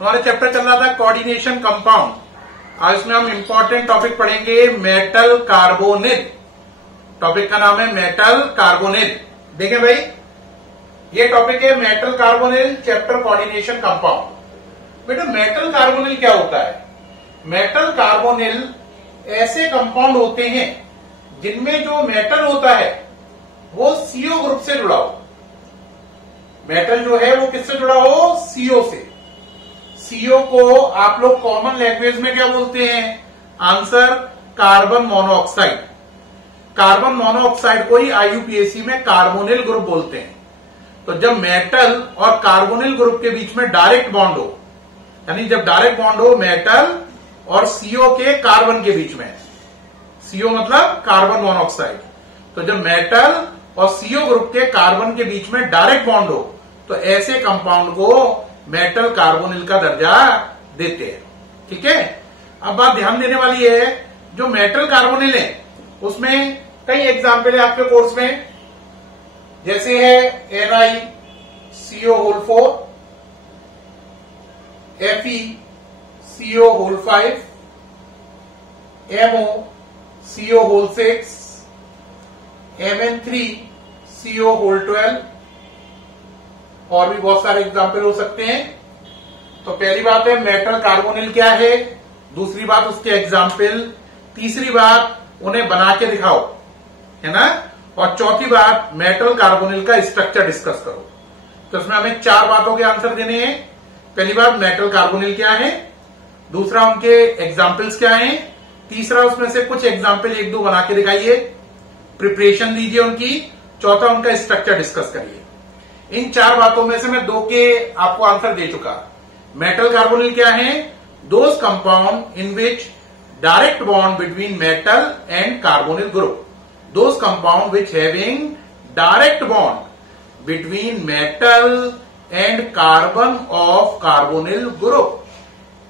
हमारा चैप्टर चल रहा था कोऑर्डिनेशन कंपाउंड। आज इसमें हम इंपॉर्टेंट टॉपिक पढ़ेंगे मेटल कार्बोनिल। टॉपिक का नाम है मेटल कार्बोनिल। देखें भाई, ये टॉपिक है metal carbonyl, chapter coordination compound. बेटा मेटल कार्बोनिल क्या होता है? मेटल कार्बोनिल ऐसे कंपाउंड होते हैं जिनमें जो मेटल होता है वो सीओ ग्रुप से जुड़ा हो। मेटल जो है वो किससे जुड़ा हो? सीओ से। सीओ को आप लोग कॉमन लैंग्वेज में क्या बोलते हैं? Answer carbon monoxide. Carbon monoxide को ही आईयूपीएसी में कार्बोनिल ग्रुप बोलते हैं। तो जब मेटल और कार्बोनिल ग्रुप के बीच में डायरेक्ट बॉन्ड हो, यानी जब डायरेक्ट बॉन्ड हो मेटल और सीओ के कार्बन के बीच में, सीओ मतलब कार्बन मोनोऑक्साइड, तो जब मेटल और सीओ ग्रुप के कार्बन के बीच में डायरेक्ट बॉन्ड हो तो ऐसे कंपाउंड को मेटल कार्बोनिल का दर्जा देते हैं। ठीक है, अब बात ध्यान देने वाली है, जो मेटल कार्बोनिल है उसमें कई एग्जाम्पल है आपके कोर्स में, जैसे है NiCO4, FeCO5, MoCO6, Mn3CO12 और भी बहुत सारे एग्जाम्पल हो सकते हैं। तो पहली बात है मेटल कार्बोनिल क्या है, दूसरी बात उसके एग्जाम्पल, तीसरी बात उन्हें बना के दिखाओ, है ना, और चौथी बात मेटल कार्बोनिल का स्ट्रक्चर डिस्कस करो। तो इसमें हमें 4 बातों के आंसर देने हैं। पहली बात मेटल कार्बोनिल क्या है, दूसरा उनके एग्जाम्पल्स क्या हैं, तीसरा उसमें से कुछ एग्जाम्पल 1-2 बना के दिखाइए, प्रिपरेशन दीजिए उनकी, चौथा उनका स्ट्रक्चर डिस्कस करिए। इन 4 बातों में से मैं 2 के आपको आंसर दे चुका। मेटल कार्बोनिल क्या है? Those compound in which direct bond between metal and carbonyl group, those compound which having direct bond between metal and carbon of carbonyl group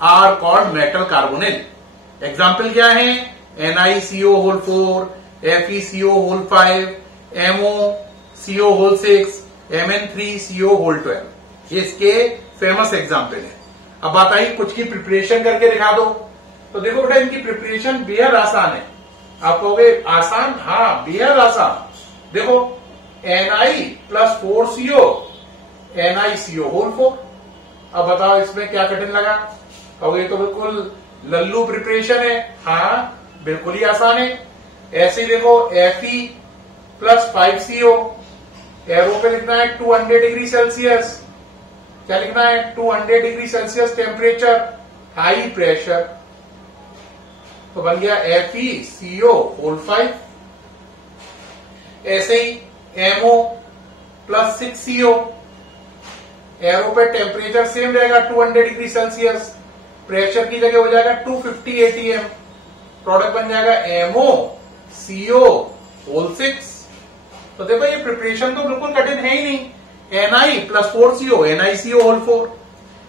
are called metal carbonyl. Example क्या है? NiCO4, FeCO5, MoCO6, Mn3CO12, ये इसके famous example है। अब बात आई कुछ की preparation करके दिखा दो। तो देखो बेटा, इनकी प्रिपरेशन बेहद आसान है। आप कहोगे आसान? हाँ, बेहद आसान। देखो Ni+4CO, NiCO4। अब बताओ इसमें क्या कठिन लगा? कहोगे तो बिल्कुल लल्लू प्रिपरेशन है। हाँ, बिल्कुल ही आसान है। ऐसे ही देखो Fe+5CO, एरो पे लिखना है 200 डिग्री सेल्सियस। क्या लिखना है? 200 degree Celsius temperature, high pressure. तो बन गया FeCO5। ऐसे ही Mo+6CO, एरो पे टेम्परेचर सेम रहेगा 200 डिग्री सेल्सियस, प्रेशर की जगह हो जाएगा 250 atm, प्रोडक्ट बन जाएगा MoCO6। तो देखो ये प्रिपरेशन तो बिल्कुल कठिन है ही नहीं। Ni+4CO, NiCO4,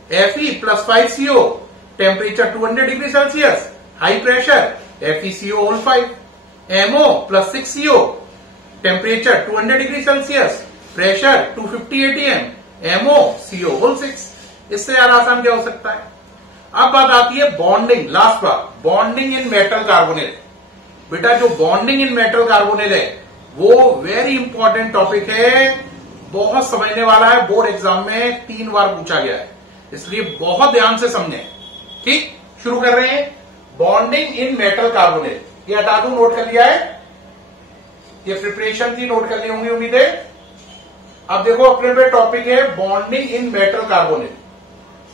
Fe+5CO, temperature 200 degree Celsius, high pressure, FeCO5, Mo+6CO, temperature 200 degree Celsius, pressure 250 atm, MoCO6। इससे यार आसान क्या हो सकता है? अब बात आती है बॉन्डिंग, लास्ट बात, बॉन्डिंग इन मेटल कार्बोनिल। बेटा जो बॉन्डिंग इन मेटल कार्बोनिल है वो वेरी इंपॉर्टेंट टॉपिक है, बहुत समझने वाला है, बोर्ड एग्जाम में 3 बार पूछा गया है, इसलिए बहुत ध्यान से समझें। ठीक, शुरू कर रहे हैं। बॉन्डिंग इन मेटल कार्बोनिल, ये हटा दूं, नोट कर लिया है, ये प्रिपरेशन थी, नोट कर ली होंगी उम्मीद है। अब देखो अपने पे टॉपिक है बॉन्डिंग इन मेटल कार्बोनिल।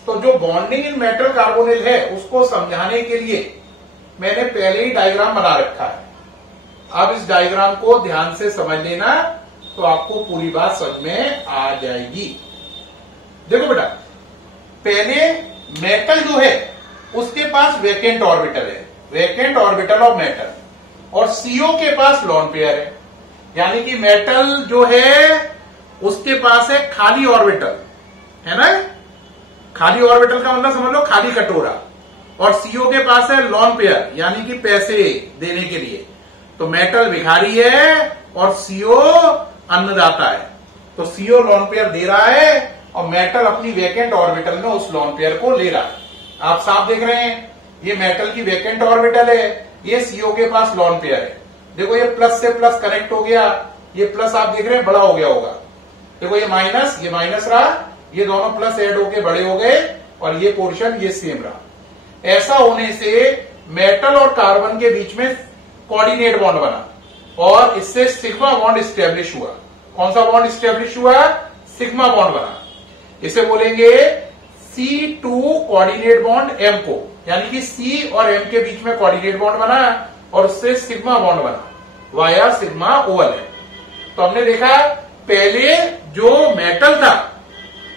तो जो बॉन्डिंग इन मेटल कार्बोनिल है उसको समझाने के लिए मैंने पहले ही डायग्राम बना रखा है। अब इस डायग्राम को ध्यान से समझ लेना तो आपको पूरी बात समझ में आ जाएगी। देखो बेटा, पहले मेटल जो है उसके पास वैकेंट ऑर्बिटल है, वैकेंट ऑर्बिटल ऑफ मेटल, और सीओ के पास लोन पेयर है, यानी कि मेटल जो है उसके पास है खाली ऑर्बिटल, है ना। खाली ऑर्बिटल का मतलब समझ लो खाली कटोरा, और सीओ के पास है लोन पेयर, यानी कि पैसे देने के लिए। तो मेटल भिखारी है और सीओ अन्नदाता है। तो सीओ लोन पेयर दे रहा है और मेटल अपनी वैकेंट ऑर्बिटल में उस लोन पेयर को ले रहा है। आप साफ देख रहे हैं, ये मेटल की वैकेंट ऑर्बिटल है, ये सीओ के पास लोन पेयर है। देखो ये प्लस से प्लस कनेक्ट हो गया, ये प्लस आप देख रहे हैं बड़ा हो गया होगा। देखो ये माइनस रहा, ये दोनों प्लस ऐड होके बड़े हो गए और ये पोर्शन ये सेम रहा। ऐसा होने से मेटल और कार्बन के बीच में कोऑर्डिनेट बॉन्ड बना और इससे सिग्मा बॉन्ड स्टैब्लिश हुआ। कौन सा बॉन्ड स्टैब्लिश हुआ? सिग्मा बॉन्ड बना। इसे बोलेंगे C2 कोऑर्डिनेट बॉन्ड M को, यानी कि C और M के बीच में कोऑर्डिनेट बॉन्ड बना और उससे सिग्मा बॉन्ड बना वाया सिग्मा ओवल है। तो हमने देखा पहले जो मेटल था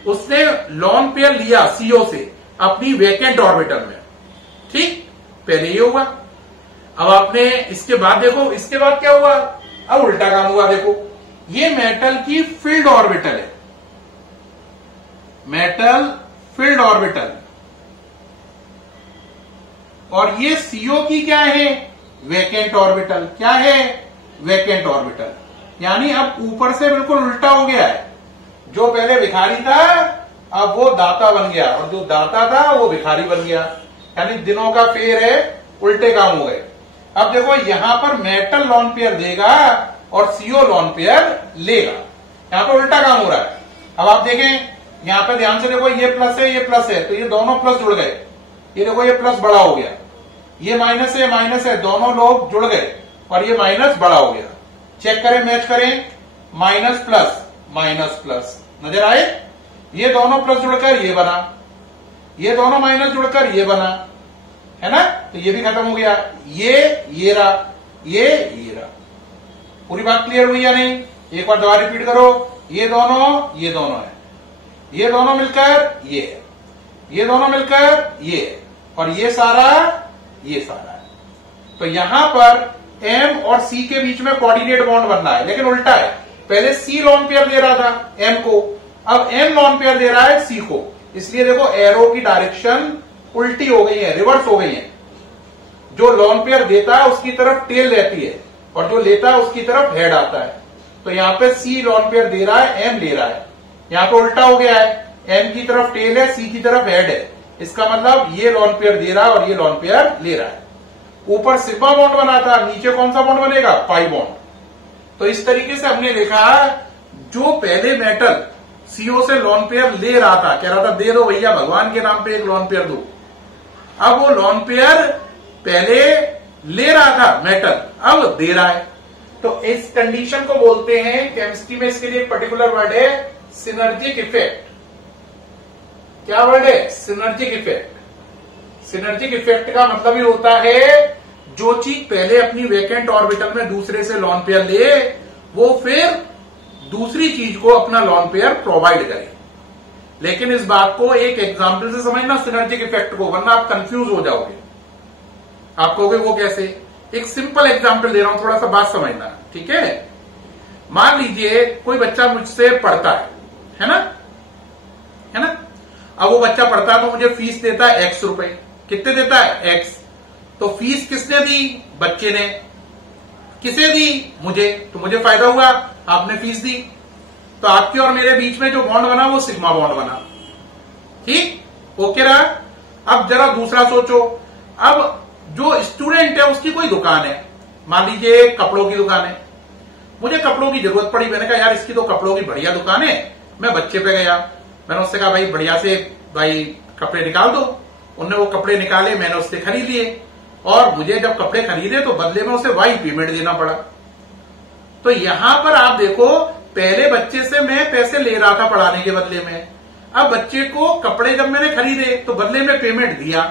उसने लोन पेयर लिया CO से अपनी वैकेंट ऑर्बिटल में, ठीक, पहले ये हुआ। अब आपने इसके बाद देखो, इसके बाद क्या हुआ? अब उल्टा काम हुआ। देखो ये मेटल की फील्ड ऑर्बिटल है, मेटल फील्ड ऑर्बिटल, और ये CO की क्या है? Vacant orbital. क्या है? Vacant orbital. यानी अब ऊपर से बिल्कुल उल्टा हो गया है। जो पहले भिखारी था अब वो दाता बन गया और जो दाता था वो भिखारी बन गया। यानी दिनों का फेर है, उल्टे काम हो गए। अब देखो यहां पर मेटल लोन पेयर देगा और CO लोन पेयर लेगा। यहां पर उल्टा काम हो रहा है। अब आप देखें यहां पर ध्यान से देखो, ये प्लस है, ये प्लस है, तो ये दोनों प्लस जुड़ गए। ये देखो ये प्लस बड़ा हो गया, ये माइनस है, दोनों लोग जुड़ गए और ये माइनस बड़ा हो गया। चेक करें, मैच करें, माइनस प्लस नजर आए? ये दोनों प्लस जुड़कर ये बना, ये दोनों माइनस जुड़कर ये बना, है ना? तो ये भी खत्म हो गया। ये रहा, ये रहा। पूरी बात क्लियर हुई या नहीं? एक बार दोबारा रिपीट करो। ये दोनों है, ये दोनों मिलकर ये है, ये दोनों मिलकर ये है, और ये सारा है। तो यहां पर M और C के बीच में कोऑर्डिनेट बॉन्ड बन रहा है, लेकिन उल्टा है। पहले C लोन पेयर दे रहा था M को, अब M लोन पेयर दे रहा है C को। इसलिए देखो एरो की डायरेक्शन उल्टी हो गई है, रिवर्स हो गई है। जो लोन पेयर देता है उसकी तरफ टेल रहती है और जो लेता है उसकी तरफ हेड आता है। तो यहाँ पे C लोन पेयर दे रहा है, M ले रहा है। यहाँ पे उल्टा हो गया है, M की तरफ टेल है, C की तरफ हेड है। इसका मतलब ये लोन पेयर दे रहा है और ये लोन पेयर ले रहा है। ऊपर सिग्मा बॉन्ड बना था, नीचे कौन सा बॉन्ड बनेगा? Pi bond. तो इस तरीके से हमने देखा जो पहले मेटल CO से लोन पेयर ले रहा था, कह रहा था दे दो भैया, भगवान के नाम पे एक लोन पेयर दो। अब वो लोन पेयर पहले ले रहा था मेटल, अब दे रहा है। तो इस कंडीशन को बोलते हैं केमिस्ट्री में, इसके लिए एक पर्टिकुलर वर्ड है सिनर्जिक इफेक्ट। क्या वर्ड है? Synergic effect. सिनर्जिक इफेक्ट का मतलब ये होता है जो चीज पहले अपनी वैकेंट ऑर्बिटल में दूसरे से लोन पेयर ले, वो फिर दूसरी चीज को अपना लोन पेयर प्रोवाइड करे। लेकिन इस बात को एक एग्जाम्पल से समझना, सिनर्जिक इफेक्ट को, वरना आप कंफ्यूज हो जाओगे। आप कहोगे वो कैसे? एक सिंपल एग्जाम्पल दे रहा हूं, थोड़ा सा बात समझना, ठीक है? मान लीजिए कोई बच्चा मुझसे पढ़ता है ना? अब वो बच्चा पढ़ता है तो मुझे फीस देता है X रुपए। कितने देता है? X। तो फीस किसने दी? बच्चे ने। किसे दी? मुझे। तो मुझे फायदा हुआ, आपने फीस दी। तो आपके और मेरे बीच में जो बॉन्ड बना वो सिग्मा बॉन्ड बना, ठीक? ओके रहा? अब जरा दूसरा सोचो। अब जो स्टूडेंट है उसकी कोई दुकान है, मान लीजिए कपड़ों की दुकान है। मुझे कपड़ों की जरूरत पड़ी, मैंने कहा यार इसकी तो कपड़ों की बढ़िया दुकान है। मैं बच्चे पे गया, मैंने उससे कहा भाई बढ़िया से भाई कपड़े निकाल दो। उन्होंने वो कपड़े निकाले, मैंने उससे खरीद लिए, और मुझे जब कपड़े खरीदे तो बदले में उसे वाई पेमेंट देना पड़ा। तो यहां पर आप देखो, पहले बच्चे से मैं पैसे ले रहा था पढ़ाने के बदले में, अब बच्चे को कपड़े जब मैंने खरीदे तो बदले में पेमेंट दिया।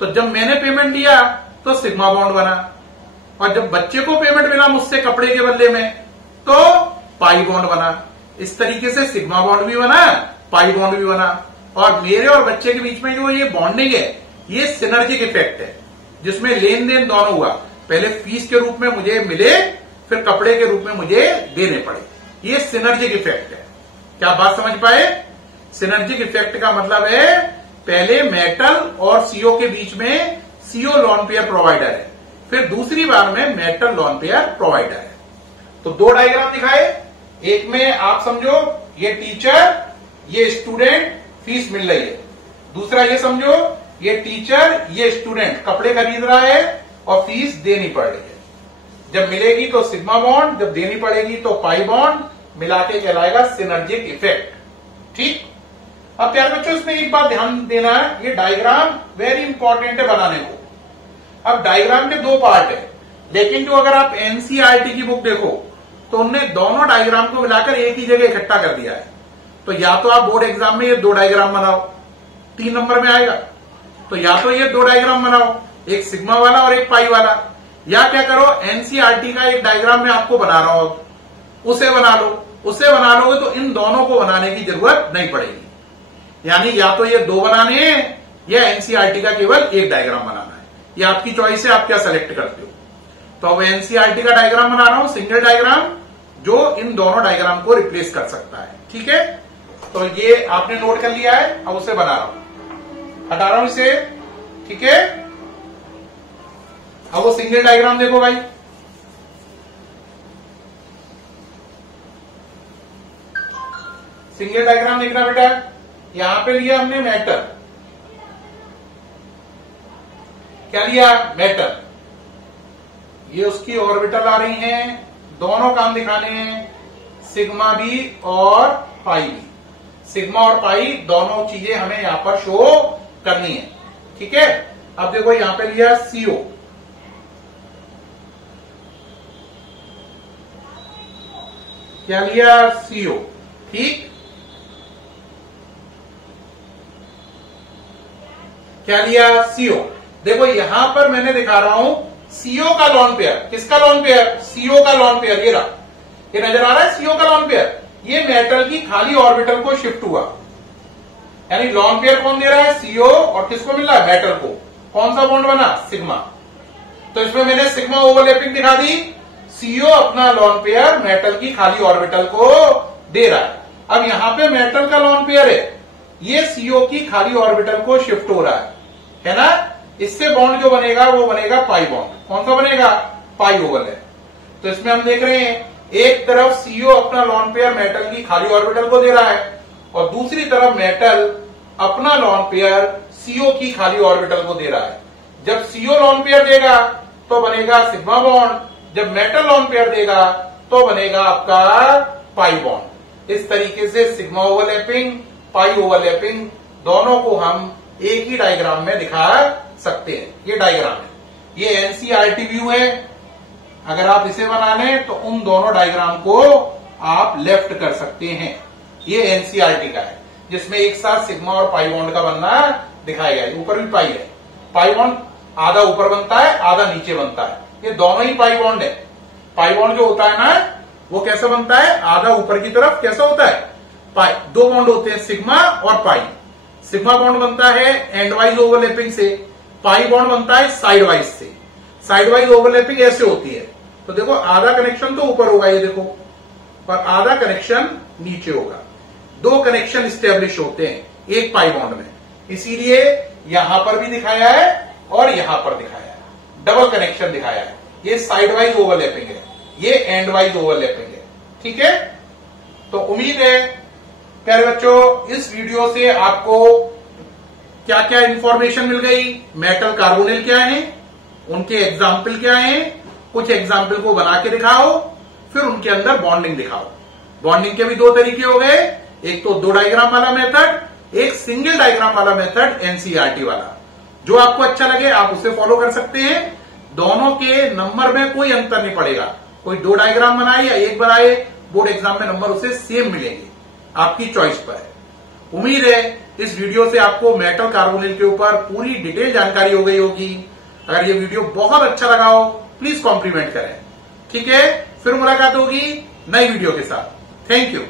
तो जब मैंने पेमेंट दिया तो सिग्मा बॉन्ड बना, और जब बच्चे को पेमेंट मिला मुझसे कपड़े के बदले में तो पाई बॉन्ड बना। इस तरीके से सिग्मा बॉन्ड भी बना, पाई बॉन्ड भी बना। और मेरे और बच्चे के बीच में जो ये बॉन्डिंग है, ये सिनर्जिक इफेक्ट है, जिसमें लेन देन दोनों हुआ। पहले फीस के रूप में मुझे मिले, फिर कपड़े के रूप में मुझे देने पड़े। ये सिनर्जिक इफेक्ट है। क्या बात समझ पाए? सिनर्जिक इफेक्ट का मतलब है पहले मेटल और CO के बीच में CO लोन पेयर प्रोवाइडर है, फिर दूसरी बार में मेटल लोन पेयर प्रोवाइडर है। तो दो डायग्राम दिखाए, एक में आप समझो ये टीचर ये स्टूडेंट फीस मिल रही है। दूसरा ये समझो, ये टीचर, ये स्टूडेंट कपड़े खरीद रहा है और फीस देनी पड़ रही है। जब मिलेगी तो सिग्मा बॉन्ड, जब देनी पड़ेगी तो पाई बॉन्ड, मिला के कहलाएगा सिनर्जिक इफेक्ट। ठीक। अब प्यारे बच्चों, इसमें एक बात ध्यान देना है, ये डायग्राम वेरी इंपॉर्टेंट है बनाने को। अब डायग्राम के दो पार्ट है, लेकिन जो अगर आप एनसीईआरटी की बुक देखो तो उनने दोनों डायग्राम को मिलाकर एक ही जगह इकट्ठा कर दिया है। तो या तो आप बोर्ड एग्जाम में ये दो डायग्राम बनाओ, 3 नंबर में आएगा, तो या तो ये दो डायग्राम बनाओ, एक सिग्मा वाला और एक पाई वाला, या क्या करो एनसीईआरटी का एक डायग्राम में आपको बना रहा हूं, उसे बना लो। उसे बना लोगे तो इन दोनों को बनाने की जरूरत नहीं पड़ेगी। यानी या तो ये दो बनाने हैं या एनसीईआरटी का केवल एक डायग्राम बनाना है। ये आपकी चॉइस है, आप क्या सेलेक्ट करते हो। तो अब एनसीईआरटी का डायग्राम बना रहा हूं, सिंगल डायग्राम, जो इन दोनों डायग्राम को रिप्लेस कर सकता है। ठीक है, तो ये आपने नोट कर लिया है। अब उसे बना रहा हूं, हटा रहा हूं इसे। ठीक है, अब वो सिंगल डायग्राम देखो भाई। सिंगल डायग्राम देखना बेटा, यहां पे लिया हमने मेटल। क्या लिया? मेटल। ये उसकी ऑर्बिटल आ रही हैं, दोनों काम दिखाने हैं, सिग्मा बी और पाई बी। सिग्मा और पाई दोनों चीजें हमें यहां पर शो करनी है। ठीक है, अब देखो यहां पे लिया सीओ, क्या लिया? सीओ। ठीक, क्या लिया? सीओ। देखो यहां पर मैंने दिखा रहा हूं सीओ का लॉन पेयर। किसका लॉन पेयर? सीओ का लॉन पेयर। ये रहा, ये नजर आ रहा है सीओ का लॉन पेयर। ये मेटल की खाली ऑर्बिटल को शिफ्ट हुआ, यानी लॉन पेयर कौन दे रहा है? सीओ। और किसको मिल रहा है? मेटल को। कौन सा बॉन्ड बना? सिग्मा। तो इसमें मैंने सिग्मा ओवरलैपिंग दिखा दी। सीओ अपना लॉन पेयर मेटल की खाली ऑर्बिटल को दे रहा है। अब यहां पे मेटल का लॉन पेयर है, ये सीओ की खाली ऑर्बिटल को शिफ्ट हो रहा है ना। इससे बॉन्ड जो बनेगा वो बनेगा पाई बॉन्ड। कौन सा बनेगा? पाई ओवरलैप। तो इसमें हम देख रहे हैं एक तरफ सीओ अपना लॉन पेयर मेटल की खाली ऑर्बिटल को दे रहा है और दूसरी तरफ मेटल अपना लॉन पेयर सीओ की खाली ऑर्बिटल को दे रहा है। जब सीओ लॉन पेयर देगा तो बनेगा सिग्मा बॉन्ड, जब मेटल लॉन पेयर देगा तो बनेगा आपका पाई बॉन्ड। इस तरीके से सिग्मा ओवरलैपिंग, पाई ओवरलैपिंग दोनों को हम एक ही डायग्राम में दिखा सकते हैं। ये डायग्राम है, ये एनसीईआरटी व्यू है। अगर आप इसे बना लें तो उन दोनों डायग्राम को आप लेफ्ट कर सकते हैं। ये एनसीईआरटी का है, जिसमें एक साथ सिग्मा और पाई बॉन्ड का बनना दिखाया गया है। ऊपर भी पाई है, पाई बॉन्ड आधा ऊपर बनता है, आधा नीचे बनता है। ये दोनों ही पाई बॉन्ड है। पाई बॉन्ड जो होता है ना, वो कैसा बनता है? आधा ऊपर की तरफ कैसा होता है? पाई। दो बॉन्ड होते हैं, सिग्मा और पाई। सिग्मा बॉन्ड बनता है एंड वाइज ओवरलैपिंग से, पाई बॉन्ड बनता है साइड वाइज से। साइड वाइज ओवरलैपिंग ऐसे होती है। तो देखो आधा कनेक्शन तो ऊपर होगा, ये देखो, और आधा कनेक्शन नीचे होगा। दो कनेक्शन स्टेब्लिश होते हैं एक पाई बॉन्ड में, इसीलिए यहां पर भी दिखाया है और यहां पर दिखाया है, डबल कनेक्शन दिखाया है। ये साइड वाइज ओवरलैपिंग है, ये एंड वाइज ओवरलैपिंग है। ठीक है, तो उम्मीद है प्यारे बच्चों इस वीडियो से आपको क्या क्या इंफॉर्मेशन मिल गई। मेटल कार्बोनिल क्या है, उनके एग्जाम्पल क्या है, कुछ एग्जाम्पल को बना के दिखाओ, फिर उनके अंदर बॉन्डिंग दिखाओ। बॉन्डिंग के भी दो तरीके हो गए, एक तो दो डायग्राम वाला मेथड, एक सिंगल डायग्राम वाला मेथड एनसीईआरटी वाला। जो आपको अच्छा लगे आप उसे फॉलो कर सकते हैं। दोनों के नंबर में कोई अंतर नहीं पड़ेगा, कोई दो डायग्राम बनाए या एक बनाए, बोर्ड एग्जाम में नंबर उसे सेम मिलेंगे, आपकी चॉइस पर है। उम्मीद है इस वीडियो से आपको मेटल कार्बोनिल के ऊपर पूरी डिटेल जानकारी हो गई होगी। अगर ये वीडियो बहुत अच्छा लगा हो प्लीज कॉम्प्लीमेंट करें। ठीक है, फिर मुलाकात होगी नई वीडियो के साथ। Thank you.